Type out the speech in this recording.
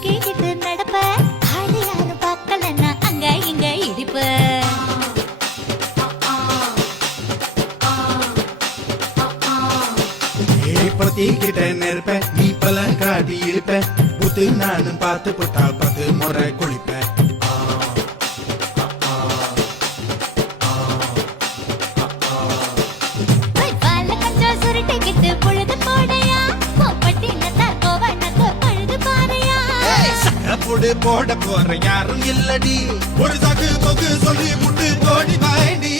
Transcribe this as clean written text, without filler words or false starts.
தூக்கிக்கிட்டு நடப்ப ஆளு யாரும் பார்க்கலன்னா அங்க இங்க இடிப்ப பத்திக்கிட்ட நெருப்ப நீ பல காட்டி இருப்ப புத்து நானும் பார்த்து புட்டா 10 முறை குளிப்ப பால கஞ்சா சுருட்டிக்கிட்டு பொழுது போடையா பட்டினத்தா கோவனக்கு பழுது பாறையா சக்கப்புடு போட போற யாரும் இல்லடி ஒரு தகு பொகு சொல்லி முட்டு கோடி வாண்டி